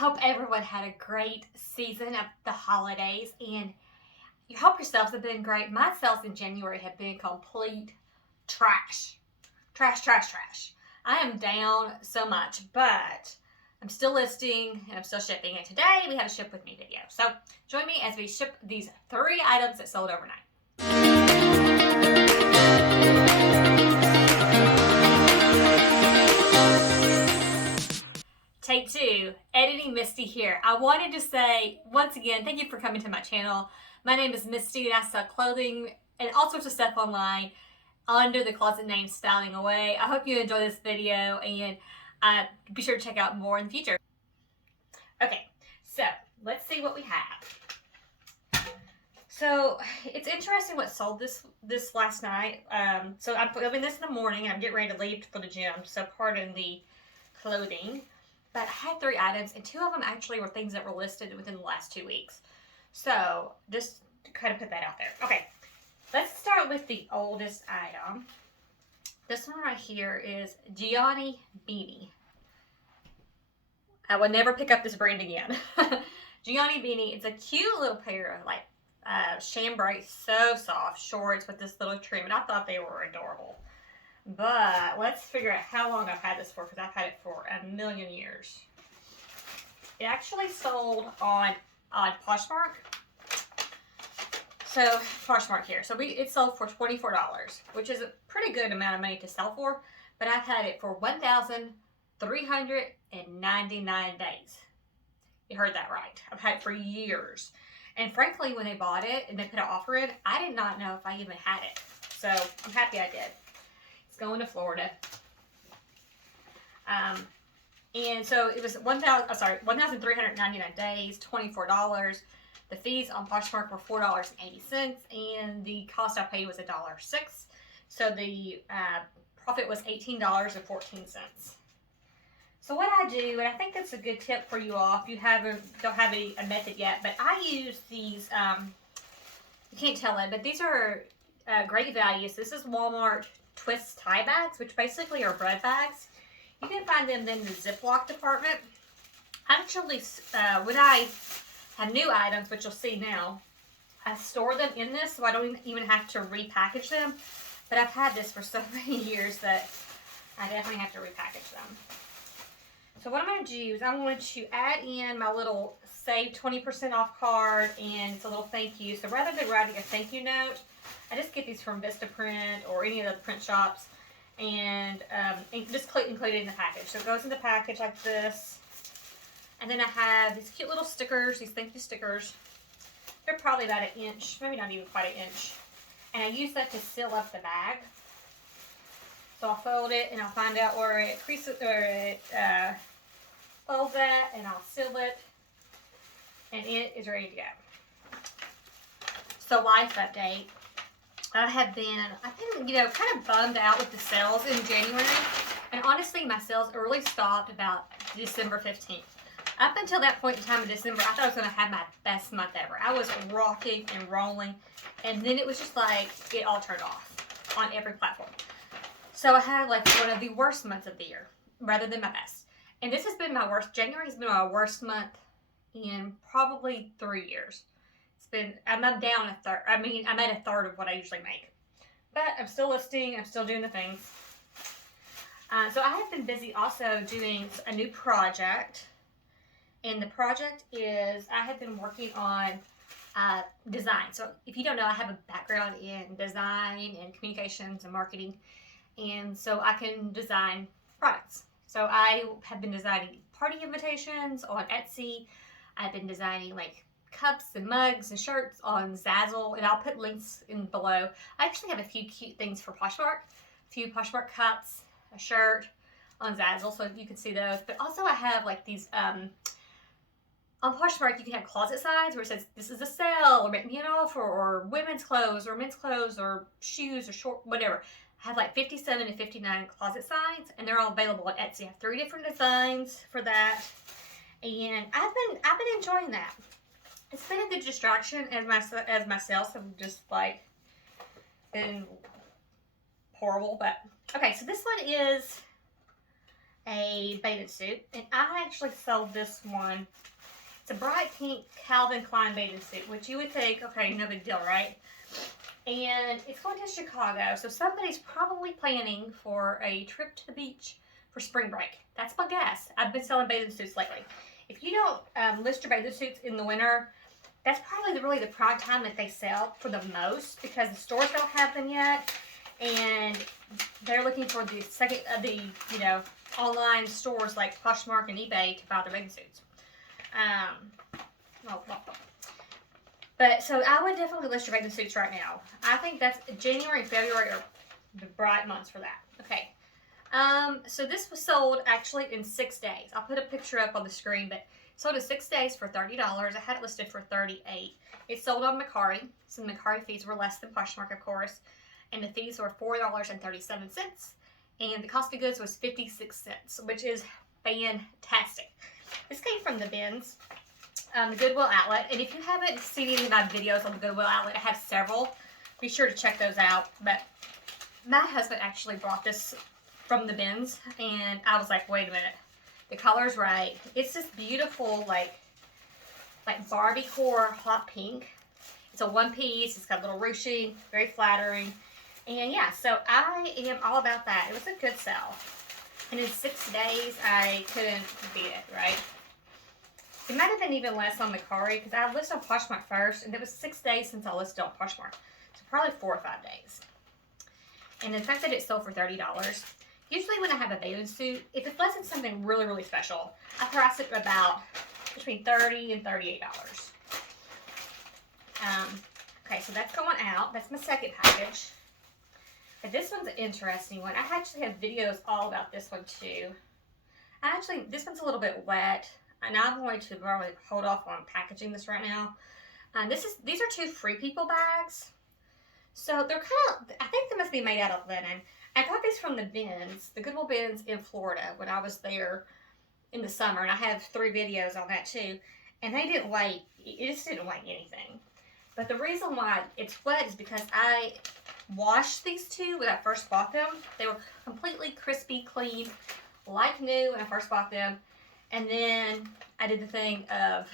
Hope everyone had a great season of the holidays, and you hope your sales have been great. My sales in January have been complete trash. Trash, trash, trash. I am down so much, but I'm still listing and I'm still shipping. And today we have a ship with me video. So join me as we ship these 3 items that sold overnight. Take 2, Editing Misty here. I wanted to say, once again, thank you for coming to my channel. My name is Misty and I sell clothing and all sorts of stuff online under the closet name StylingAway. I hope you enjoy this video and be sure to check out more in the future. Okay, so let's see what we have. So it's interesting what sold this last night. So I'm filming this in the morning. I'm getting ready to leave for the gym, so pardon the clothing. But I had 3 items, and 2 of them actually were things that were listed within the last 2 weeks. So just to kind of put that out there. Okay, let's start with the oldest item. This one right here is Gianni Beanie. I would never pick up this brand again. Gianni Beanie. It's a cute little pair of like chambray, so soft shorts with this little trim, and I thought they were adorable. But let's figure out how long I've had this for, because I've had it for a million years. It actually sold on Poshmark. So Poshmark here. So it sold for $24, which is a pretty good amount of money to sell for. But I've had it for 1,399 days. You heard that right. I've had it for years. And frankly, when they bought it and they put an offer in, I did not know if I even had it. So I'm happy I did. Going to Florida. And so it was 1,399 days, $24. The fees on Poshmark were $4.80, and the cost I paid was $1.06. So the profit was $18.14. So what I do, and I think that's a good tip for you all if you don't have a method yet, but I use these. You can't tell it, but these are great values. This is Walmart twist tie bags, which basically are bread bags. You can find them in the Ziploc department. Actually, when I have new items, which you'll see now, I store them in this so I don't even have to repackage them. But I've had this for so many years that I definitely have to repackage them. So what I'm going to do is I'm going to add in my little save 20% off card, and it's a little thank you. So rather than writing a thank you note, I just get these from Vistaprint or any of the print shops, and just include it in the package. So it goes in the package like this. And then I have these cute little stickers, these thank you stickers. They're probably about 1 inch, maybe not even quite 1 inch. And I use that to seal up the bag. So I'll fold it and I'll find out where it creases, or it folds at, and I'll seal it. And it is ready to go. So life update. I've been, kind of bummed out with the sales in January. And honestly, my sales really stopped about December 15th. Up until that point in time in December, I thought I was going to have my best month ever. I was rocking and rolling. And then it was just like, it all turned off on every platform. So I had like one of the worst months of the year, rather than my best. And this has been my worst. January has been my worst month in probably 3 years. I'm down a third. I'm at a third of what I usually make. But I'm still listing. I'm still doing the things. So I have been busy also doing a new project. And the project is, I have been working on design. So if you don't know, I have a background in design and communications and marketing. And so I can design products. So I have been designing party invitations on Etsy. I've been designing like cups and mugs and shirts on Zazzle, and I'll put links in below. I actually have a few cute things for Poshmark, a few Poshmark cups, a shirt on Zazzle, so you can see those. But also I have like these, on Poshmark you can have closet signs where it says this is a sale, or make me an offer, or women's clothes, or men's clothes, or shoes, or short, whatever. I have like 57 to 59 closet signs, and they're all available on Etsy. I have 3 different designs for that, and I've been enjoying that. It's been a good distraction as my sales have just like been horrible. But okay, so this one is a bathing suit, and I actually sold this one. It's a bright pink Calvin Klein bathing suit, which you would think, okay, no big deal, right? And it's going to Chicago, so somebody's probably planning for a trip to the beach for spring break. That's my guess. I've been selling bathing suits lately. If you don't list your bathing suits in the winter, that's probably really the prime time that they sell for the most, because the stores don't have them yet, and they're looking for the online stores like Poshmark and eBay to buy their bathing suits. But so I would definitely list your bathing suits right now. I think that's January and February are the bright months for that. Okay. So this was sold actually in 6 days. I'll put a picture up on the screen, but sold in 6 days for $30. I had it listed for $38. It sold on Mercari. So the Mercari fees were less than Poshmark, of course, and the fees were $4.37. And the cost of goods was 56 cents, which is fantastic. This came from the bins, the Goodwill outlet. And if you haven't seen any of my videos on the Goodwill outlet, I have several. Be sure to check those out. But my husband actually brought this from the bins, and I was like, wait a minute. The color's right. It's this beautiful, like Barbie core hot pink. It's a one piece. It's got a little ruching, very flattering. And yeah, so I am all about that. It was a good sell. And in 6 days, I couldn't beat it, right? It might have been even less on Mercari, because I listed on Poshmark first, and it was 6 days since I listed on Poshmark. So probably 4 or 5 days. And the fact that it sold for $30. Usually when I have a bathing suit, if it wasn't something really, really special, I price it about between $30 and $38. Okay, so that's going out. That's my second package. And this one's an interesting one. I actually have videos all about this one too. This one's a little bit wet, and I'm going to probably hold off on packaging this right now. These are 2 Free People bags. So they're I think they must be made out of linen. I got these from the bins, the Goodwill bins in Florida when I was there in the summer, and I have 3 videos on that too. And they didn't weigh, it just didn't weigh anything. But the reason why it's wet is because I washed these 2 when I first bought them. They were completely crispy, clean, like new when I first bought them. And then I did the thing of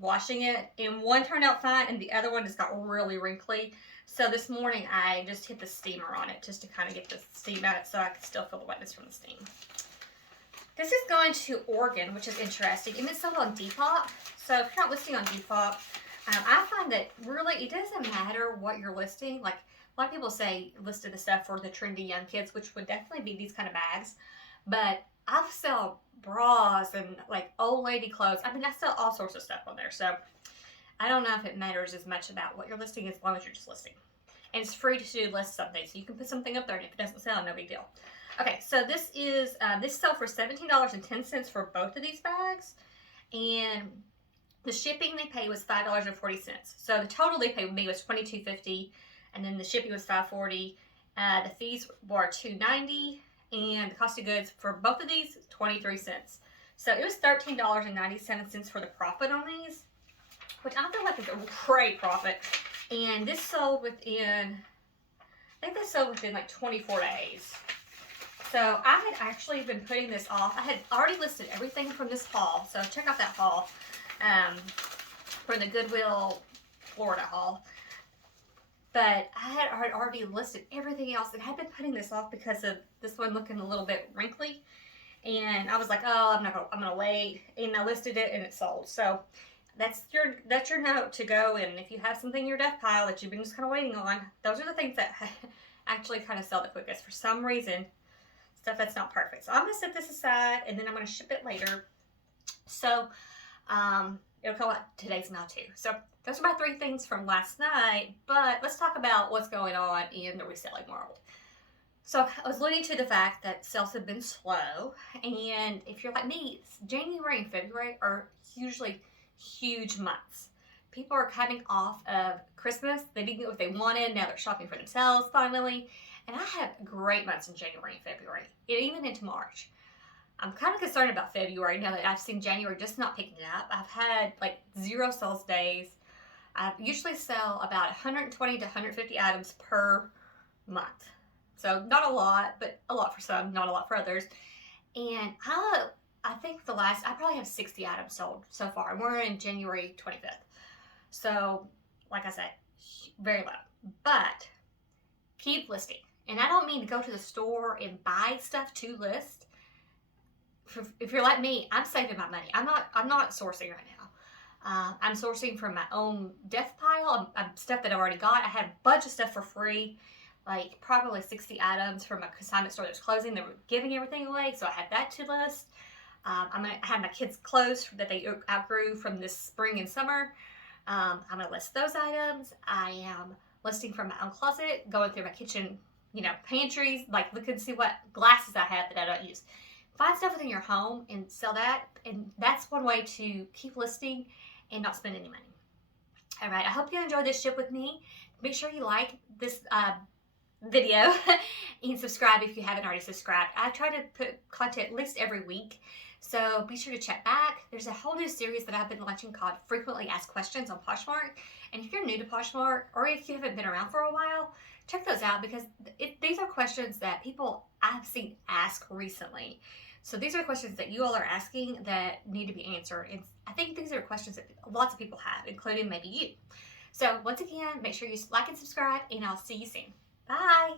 washing it, and one turned out fine, and the other one just got really wrinkly. So this morning I just hit the steamer on it just to kind of get the steam out, so I could still feel the wetness from the steam. This is going to Oregon, which is interesting, and it's sold on Depop. So if you're not listing on Depop, I find that really it doesn't matter what you're listing. Like a lot of people say listed the stuff for the trendy young kids, which would definitely be these kind of bags. But I sell bras and like old lady clothes. I mean, I sell all sorts of stuff on there. So I don't know if it matters as much about what you're listing as long as you're just listing. And it's free to list something. So you can put something up there, and if it doesn't sell, no big deal. Okay, so this is, this sells for $17.10 for both of these bags. And the shipping they paid was $5.40. So the total they paid with me was $22.50. And then the shipping was $5.40. The fees were $2.90. And the cost of goods for both of these, 23 cents. So it was $13.97 for the profit on these, which I feel like is a great profit. And this sold within, I think this sold within like 24 days. So I had actually been putting this off. I had already listed everything from this haul. So check out that haul for the Goodwill Florida haul. But I had already listed everything else, and I had been putting this off because of this one looking a little bit wrinkly. And I was like, oh, I'm gonna wait. And I listed it, and it sold. So that's your note to go. And if you have something in your death pile that you've been just kind of waiting on, those are the things that actually kind of sell the quickest. For some reason, stuff that's not perfect. So I'm gonna set this aside, and then I'm gonna ship it later. So it'll come out today's mail too. So those are my 3 things from last night, but let's talk about what's going on in the reselling world. So I was alluding to the fact that sales have been slow, and if you're like me, January and February are usually huge months. People are coming off of Christmas. They didn't get what they wanted. Now they're shopping for themselves finally. And I had great months in January and February, and even into March. I'm kind of concerned about February now that I've seen January just not picking up. I've had like 0 sales days. I usually sell about 120 to 150 items per month. So not a lot, but a lot for some, not a lot for others. And I think I probably have 60 items sold so far, and we're in January 25th. So, like I said, very low. But keep listing. And I don't mean to go to the store and buy stuff to list. If you're like me, I'm saving my money. I'm not sourcing right now. I'm sourcing from my own death pile. Stuff that I already got. I had a bunch of stuff for free, like probably 60 items from a consignment store that was closing. They were giving everything away, so I had that to list. I had my kids' clothes that they outgrew from this spring and summer. I'm gonna list those items. I am listing from my own closet, going through my kitchen, pantries, like look and see what glasses I have that I don't use. Find stuff within your home and sell that, and that's one way to keep listing and not spend any money. All right, I hope you enjoyed this ship with me. Make sure you like this video and subscribe if you haven't already subscribed. I try to put content at least every week, so be sure to check back. There's a whole new series that I've been launching called Frequently Asked Questions on Poshmark, and if you're new to Poshmark or if you haven't been around for a while, check those out because these are questions that people I've seen ask recently. So these are questions that you all are asking that need to be answered, and I think these are questions that lots of people have, including maybe you. So once again, make sure you like and subscribe, and I'll see you soon. Bye!